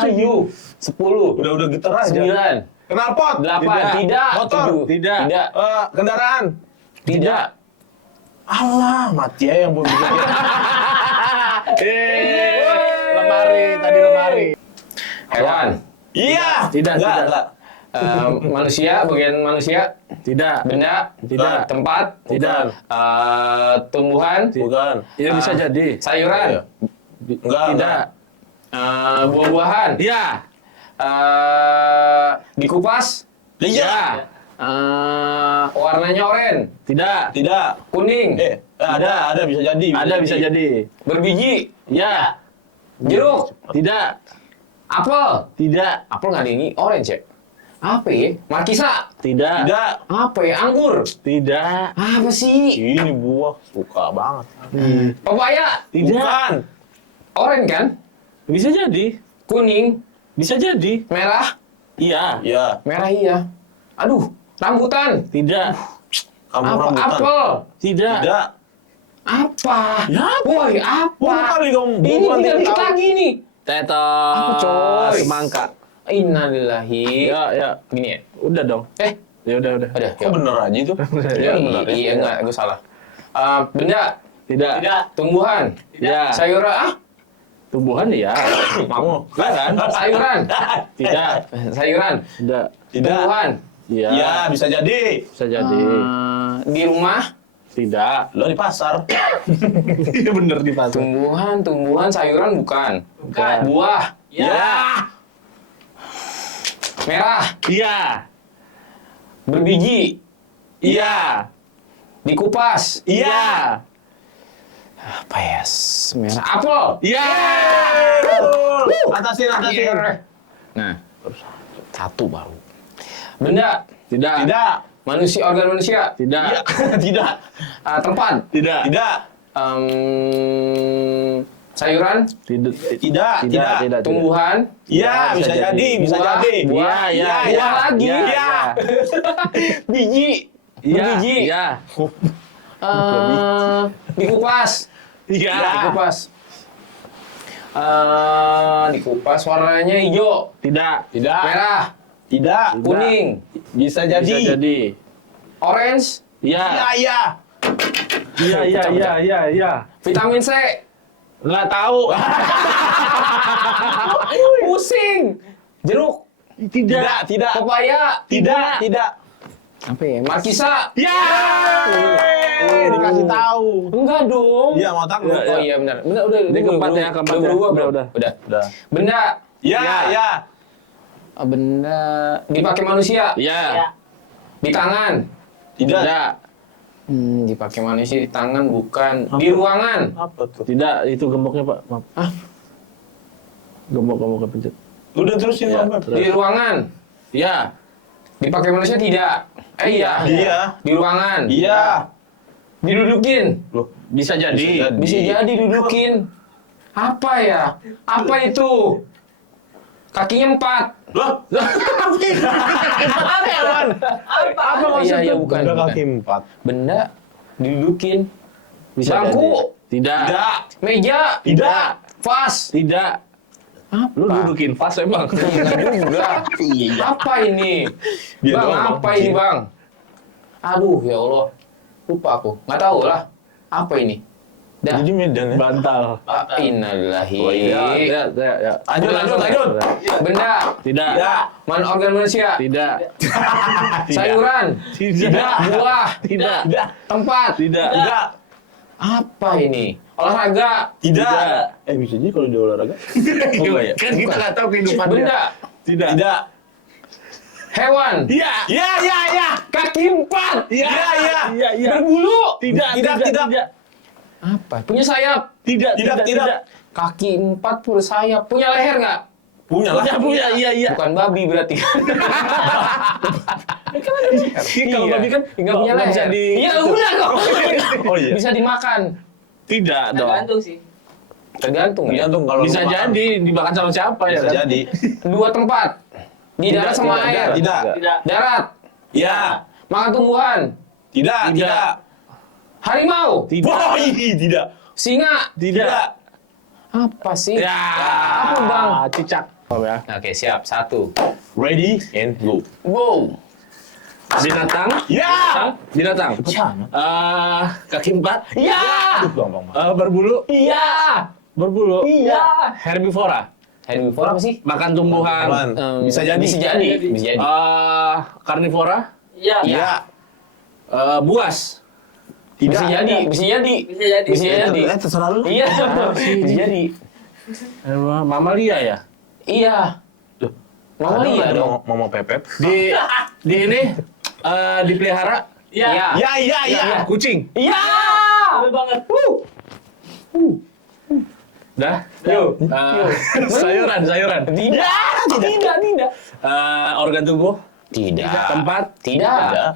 Ayo. 10. Udah getar aja. 9. Knalpot? 8. Tidak. Motor? 7. Tidak. Tidak. Kendaraan? Tidak. Allah, mati ya yang belum bisa. Lemari, tadi lemari. Hewan. Iya. Tidak. Manusia, bagian manusia. Tidak. Benda. Tidak. Tempat. Tidak. Tumbuhan. Bukan. Ini bisa jadi. Sayuran. Enggak. Tidak. Buah-buahan. Iya. Dikupas. Iya. Warnanya oranye. Tidak. Tidak. Kuning. Ada bisa jadi. Ada bisa jadi. Berbiji. Ya. Jeruk. Tidak. Apel. Tidak. Apel nggak ada ini orange ya? Apa ya? Markisa. Tidak. Tidak. Apa ya? Anggur. Tidak. Apa sih? Ini buah suka banget. Pepaya. Tidak. Bukan. Orange kan? Bisa jadi. Kuning. Bisa jadi. Merah. Iya. Iya. Merah iya. Aduh. Rambutan. Tidak. Kamu Apa? rambutan. Apel. Tidak. Tidak. Apa? Ya, Woi, apa? Bukan kali kamu. Ini Bukan tinggal dikit tahu. lagi nih. Tetot. Apa, coy? Semangka. Innalillahi. Ya. Gini ya. Udah dong. Ya udah. Ada. Kok bener aja itu? Ya, bener ya? iya enggak, gue salah. Benda. Tidak. Tumbuhan. Ya. Sayuran. Tumbuhan ya. Kamu. Kan? Sayuran. Tidak. Sayuran. Tidak. Tidak. Tumbuhan. Iya. Iya, bisa jadi. Bisa jadi. Di rumah. Tidak. Lo di pasar. Iya bener di pasar. Tumbuhan, sayuran bukan. Bukan. Buah. Ya. Merah. Iya. Berbiji. Iya. Dikupas. Iya. Apa ya? Merah. Apel. Iya. Atasin. Nah. Satu baru. Benda. Tidak. Tidak. Manusia, organ manusia. Tidak. Iya. Tidak. Tempat. Tidak. Tidak. Sayuran. Tidak. Tumbuhan. Iya, bisa jadi. Bisa Buah. jadi. Buah. Iya. Buah lagi. Iya. Biji. Iya. Berbiji. Iya. Dikupas. Iya. Dikupas. Dikupas warnanya hijau, Tidak. Tidak. merah, Tidak. kuning, Bisa jadi. Bisa jadi. orange, Iya. Iya. Iya. vitamin C. Nggak tahu. Pusing. Jeruk, Tidak. Tidak. pepaya, Tidak. apa ya? Markisa. Ya. Dikasih tahu. Enggak dong. Iya, mau tahu. Ya, Oh iya benar. Benar udah. Ini keempat ya, keempat ya. Berubah, bro. Udah. Udah. Benda. Iya. Benda dipakai manusia. Iya. Di tangan. Tidak. Dipakai manusia di tangan bukan. Di ruangan. Apa tuh? Tidak, itu gemboknya, Pak. Maaf. Gembok kepencet. Udah terusin Ya, Bang. terus. Di ruangan. Iya. Dipakai manusia tidak. Iya. Iya. Di ruangan. Iya. Didudukin. Loh, Bisa jadi. Bisa jadi dudukin. Apa ya? Apa itu? Kakinya 4. Loh. Apa ya, Wan? Apa maksudnya? Iya, bukan. Udah bukan. kaki 4. Benda didudukin. Bisa Bangku. jadi. Tidak. Tidak. Meja. Tidak. Vas. Tidak. Apa? Lu dudukin vas emang. Enggak juga. Apa ini? Biar Bang, doang, apa Bang. ini, Bang? Aduh, ya Allah. Lupa aku. Nggak tahu lah. Apa ini? Dah. Jadi Medan ya. Bantal. Innalillahi. Oh, iya. Ya. Lanjut. Benda. Tidak. Tidak. Organ manusia. Tidak. Sayuran. Tidak. Buah. Tidak. Tidak. Tempat. Tidak. Tidak. Apa ini? Olahraga. Tidak. Bisa jadi kalau dia olahraga. Oh, iya. Kan kita nggak tahu kehidupan dia. Benda. Tidak. Tidak. Hewan. Iya. Iya. Kaki 4. Iya. Berbulu. Tidak. Apa? Punya sayap. Tidak. Kaki 4 bersayap. Punya leher nggak? Punya lah. Punya. Iya. Bukan babi berarti. Kalau babi kan nggak punya nggak bisa leher. di. Iya udah kok. Oh iya. Bisa dimakan. Tidak dong. Tergantung sih. Tergantung ya. Tergantung kalau Bisa lu makan. jadi dimakan sama siapa ya Bisa kan? jadi. 2 tempat. Di darat sama air. Tidak. Tidak. Darat. Ya. Makan tumbuhan. Tidak. Harimau. Tidak. Oh, tidak. Singa. Tidak. Apa sih? Ya. Apa, Bang? Cicak. Oh ya. Oke, siap. 1. Ready and go. Go. Binatang. Ya. Binatang. Kaki 4. Iya. Bang. Berbulu. Iya. Berbulu. Iya. Herbivora. Herbivora apa sih? Makan tumbuhan. Bisa jadi. Bisa jadi. Karnivora. Iya. Iya. Buas. Bisa jadi. Bisa jadi. Bisa jadi. Bisa jadi. Terserah lu. Iya. Bisa jadi. Mamalia ya. Iya. Mamalia dong. Mama Pepet. Di ini dipelihara. Iya. Ya. Kucing. Iya. Betul banget. Dah. Yuk. Sayuran. Tidak. Organ tubuh. Tidak. Tempat. Tidak.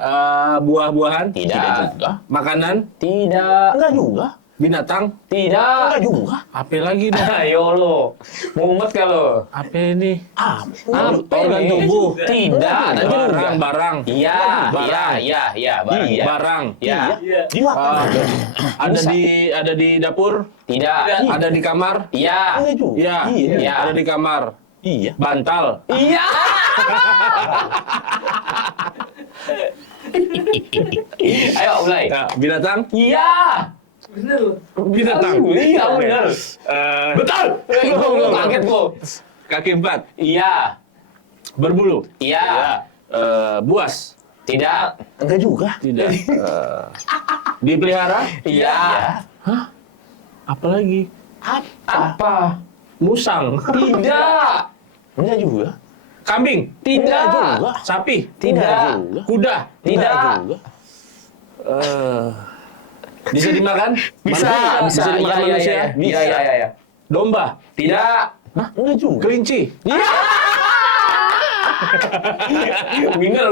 Buah-buahan. Tidak. Makanan. Tidak. Enggak juga. Binatang. Tidak. Enggak juga. Apa lagi dah? Ayo lo. Mumet kalau. Apa ini? Apa Organ ini? tubuh. Tidak. Barang. Iya. Barang. Iya. Barang. Iya. Barang. Iya. Iya. Dimakan. Ada di dapur. Tidak. Ada di kamar. Iya. Enggak juga. Iya. Iya. Ada di kamar. Iya. Bantal. Iya. Ayo mulai. Ya, binatang. Iya. Bener loh. Binatang. Iya benar. Betul. Gue kaget gue. Kaki 4. Iya. Berbulu. Iya. Buas. Tidak. Enggak juga. Tidak. Dipelihara. Iya. Apa lagi? Apa? Musang. Tidak. Enggak juga. Kambing. Tidak. juga. Sapi. Tidak. juga. Kuda. Tidak. juga. Bisa dimakan? Bisa. Bisa dimakan manusia? Iya. Domba. Tidak. Enggak juga. Kelinci. Iya. Winner,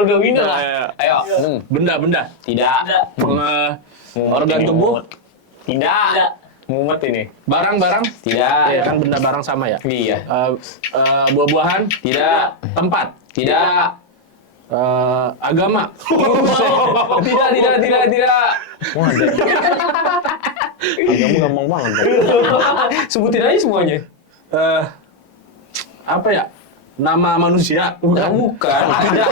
udah winner lah. Iya. Ayo. Benda. Tidak. Organ tubuh. Tidak. Mumet ini. Barang. Tidak. Ya kan benda barang sama ya. Iya. Buah-buahan. Tidak. Tempat. Tidak. Agama. Tidak. Wah, ada. Agama gampang banget. Bang. Sebutin aja semuanya. Apa ya? Nama manusia. Bukan. Tidak.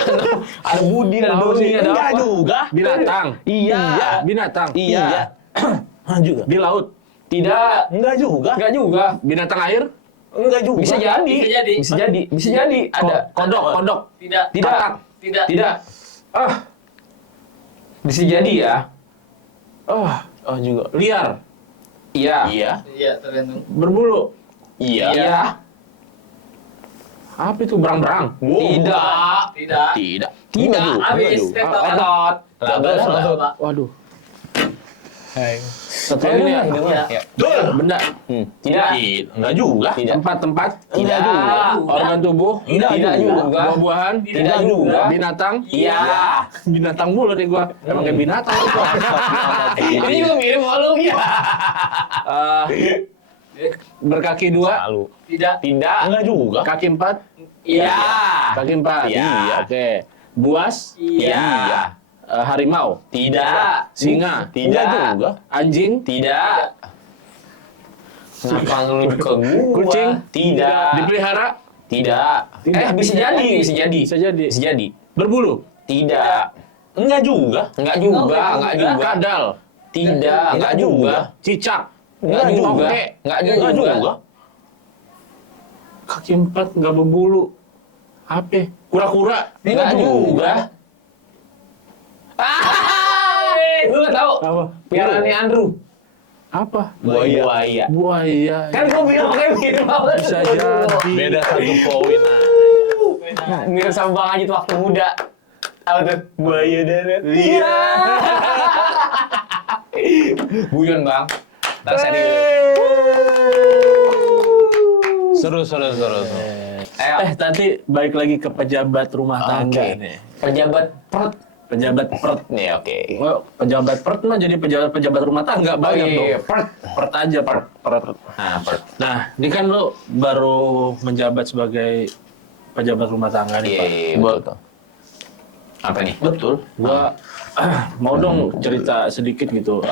Ada Budi, ada Doni, ada Enggak apa? juga. Binatang. Iya. Binatang. Iya. Enggak juga. Di laut. Tidak. Enggak juga. Enggak juga. Binatang air. Enggak juga. Bisa jadi. Bisa jadi. Bisa jadi. Ada. Kodok. Tidak. Tidak. Katak. Tidak. Tidak. Bisa jadi ya. Oh juga. Liar. Iya. Iya. Iya, tergantung. Berbulu. Iya. Iya. Apa itu? Berang-berang. Tidak. Tidak. Tidak. Tidak. Habis. Tetot. Tetot. Laba. Waduh. Hai. Satu lagi ya. Ya. Benda. Tidak. Enggak juga. Tidak. Tempat. Tidak. Organ tubuh. Tidak juga. Buah-buahan. Tidak juga. Binatang. Iya. Binatang mulu nih gua. Emang kayak binatang gua. Ini juga mirip malu ya. Berkaki 2. Lalu. Tidak. Tidak. Enggak juga. Kaki 4. Iya. Kaki 4. Iya. Oke. Buas. Iya. Harimau. Tidak. Singa. Tidak. Enggak juga. Anjing. Tidak. Kenapa ngeluh ke gua? Kucing. Tidak. Dipelihara. Tidak. Tidak. Bisa jadi. Bisa jadi. Bisa jadi. Berbulu. Tidak. Enggak juga. Enggak juga. Enggak juga. Kadal. Tidak. Enggak juga. Cicak. Enggak juga. Oke. Enggak Enggak juga. juga. Kaki 4 nggak berbulu. Apa? Kura-kura. Enggak juga. Lu tahu. Apa? Piaraan Andrew. Apa? Buaya. Buaya. Kan gua bilang pakai mirip banget. Bisa jadi. Beda 1 poin Mirip sama Bang Ajit waktu muda. Apa tuh? Buaya darat. Iya. Guyon Bang. Ntar saya Seru. Ayo. Tadi balik lagi ke pejabat rumah tangga Oke. nih. Pejabat perut. Pejabat pert. Nih oke. Oh, pejabat pert mah jadi pejabat rumah tangga banyak iya, dong. perut. Pert aja, pert. Nah, perut. Nah, ini kan lu baru menjabat sebagai pejabat rumah tangga nih, Pak. Iya, betul. Apa nih? Betul. Gua mau dong cerita sedikit gitu.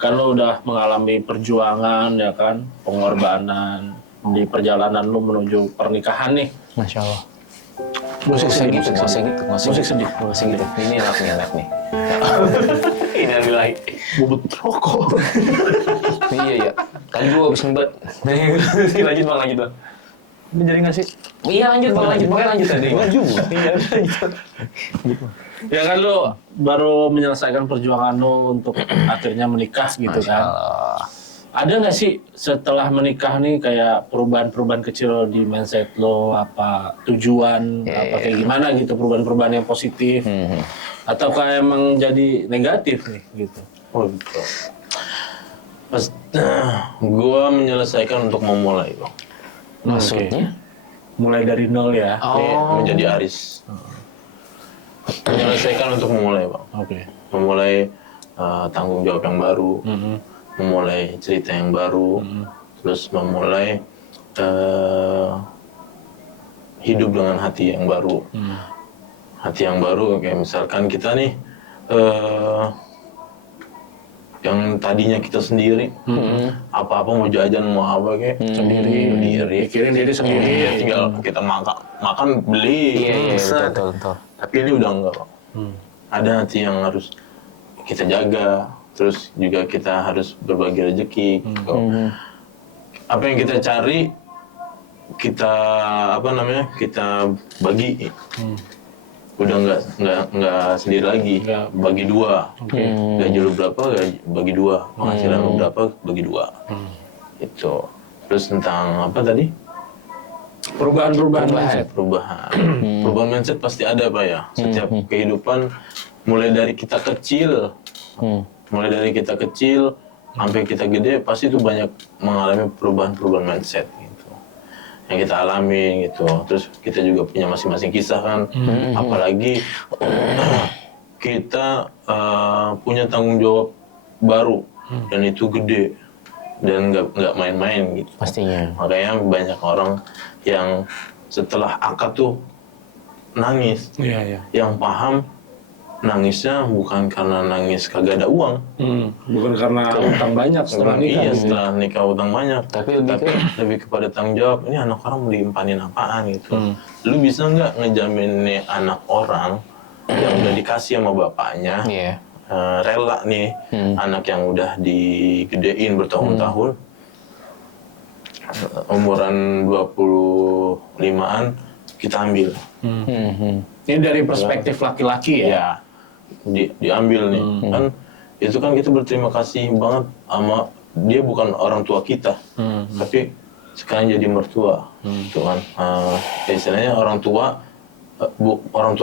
Kan lu udah mengalami perjuangan ya kan, pengorbanan di perjalanan lu menuju pernikahan nih. Masya Allah. Musik sedih, Nggak usah gitu. musik sedih. Ini enak nih. Ini lagi. Bubut rokok. Iya. Tadi gua habis ngebat. Lanjut Bang. Ini jadi nggak sih? Iya lanjut Pokoknya lanjut tadi. Lanjut. Iya lanjut. Ya kan lu baru menyelesaikan perjuangan lu untuk akhirnya menikah gitu kan. Ada nggak sih setelah menikah nih kayak perubahan-perubahan kecil di mindset lo, apa tujuan, apa kayak gimana gitu, perubahan-perubahan yang positif, atau kayak emang jadi negatif nih gitu? Oh gitu. Pas gua menyelesaikan untuk memulai, Bang. Maksudnya? Mulai dari nol ya? Oh. Menjadi Aris. Menyelesaikan untuk memulai, Bang. Oke. Memulai tanggung jawab yang baru, memulai cerita yang baru, terus memulai hidup dengan hati yang baru. Hati yang baru, kayak misalkan kita nih, yang tadinya kita sendiri, apa-apa mau jajan, mau apa kayak sendiri, Mikirin diri sendiri. tinggal kita makan beli, Iya, set. betul. Tapi ini udah enggak, Pak. Ada hati yang harus kita jaga, terus juga kita harus berbagi rezeki. Apa yang kita cari, kita kita bagi. Udah nggak sendiri lagi, bagi dua. Gaji lu berapa, bagi dua. Penghasilan lu berapa, bagi dua. Itu. Terus tentang apa tadi? Perubahan mindset. Perubahan mindset pasti ada, Pak ya. Setiap kehidupan, mulai dari kita kecil sampai kita gede, pasti itu banyak mengalami perubahan mindset gitu, yang kita alami gitu. Terus kita juga punya masing-masing kisah kan. Apalagi kita punya tanggung jawab baru, dan itu gede dan nggak main-main gitu. Pastinya. Makanya banyak orang yang setelah akad tuh nangis. Iya. Yang paham nangisnya bukan karena nangis kagak ada uang. Bukan karena utang banyak setelah nikah. Iya, setelah nikah utang banyak. Tapi lebih kepada tanggung jawab. Ini anak orang mau diimpanin apaan gitu. Lu bisa nggak ngejamin nih anak orang yang udah dikasih sama bapaknya, rela nih anak yang udah digedein bertahun-tahun, umuran 25-an kita ambil. Ini dari perspektif laki-laki ya? Ya, diambil nih. Kan itu kan kita berterima kasih banget sama dia, bukan orang tua kita, tapi sekarang jadi mertua. Gitu kan. Istilahnya orang tua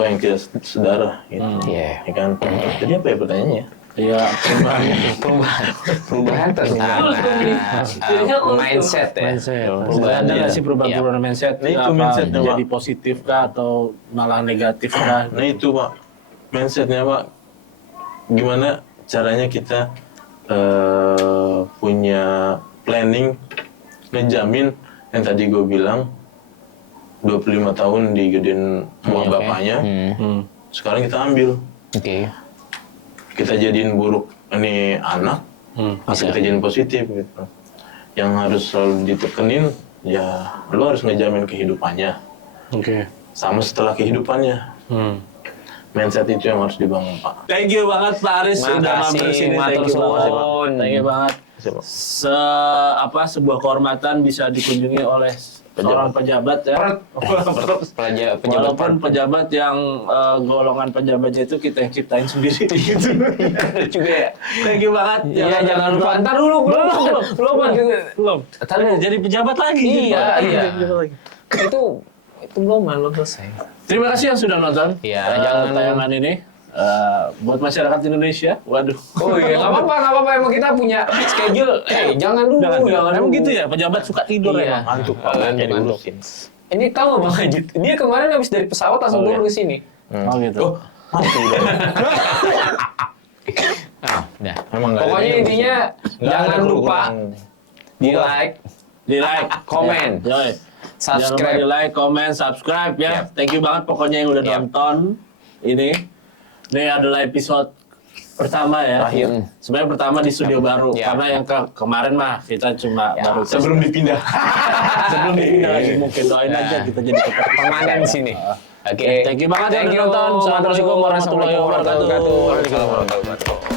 yang tidak sedarah gitu. Ya kan. Jadi apa ya pertanyaannya? Iya, perubahan tentang mindset ya. Ada nggak sih perubahan mindset? Nah, itu apa mindsetnya, Pak. jadi positif kah atau malah negatif kah? Nah itu, Pak, mindsetnya, Pak. Gimana caranya kita punya planning, ngejamin yang tadi gue bilang 25 tahun digedein sama bapaknya, sekarang kita ambil. Kita jadiin buruk ini anak, atau kita jadiin positif gitu. Yang harus selalu ditekenin, ya lu harus ngejamin kehidupannya. Sama setelah kehidupannya. Mindset itu yang harus dibangun, Pak. Thank you banget Pak Aris sudah mampir sini. Thank you banget. Sebuah kehormatan bisa dikunjungi oleh seorang pejabat ya. Pejabat Walaupun pejabat yang golongan pejabatnya itu kita yang ciptain sendiri gitu. juga ya. Thank you banget. Iya, jangan lupa. Ntar dulu, belum. Tadi jadi pejabat lagi. Iya. Pejabat lagi. Itu belum selesai. Terima kasih yang sudah nonton. Iya, jangan jangan- tayangan ini. Buat masyarakat Indonesia, waduh. Oh iya, nggak apa-apa. Emang kita punya schedule. Jangan dulu, jangan Emang dulu. gitu ya, pejabat suka tidur Iya. emang. Ngantuk Pak, jadi urusin. Ini tahu nggak Bang Ajit? Dia kemarin habis dari pesawat langsung turun ke sini. Oh gitu. Mati udah. Udah. Emang nggak ada Pokoknya yang intinya Nggak ada jangan lupa kurang. di like, Di like, Komen. Ya, yoi. Jangan lupa subscribe. di like, komen, subscribe ya. Yep. Thank you banget pokoknya yang udah Yep. nonton ini. Ini adalah episode pertama ya. Terakhir. Sebenarnya pertama di studio baru Yep. karena yang kemarin mah kita cuma Ya, baru Sebelum dipindah. sebelum dipindah lagi mungkin doain aja kita jadi Permanen di sini. Oke. Thank you banget yang Thank udah you. nonton. Assalamualaikum warahmatullahi wabarakatuh. Waalaikumsalam warahmatullahi wabarakatuh.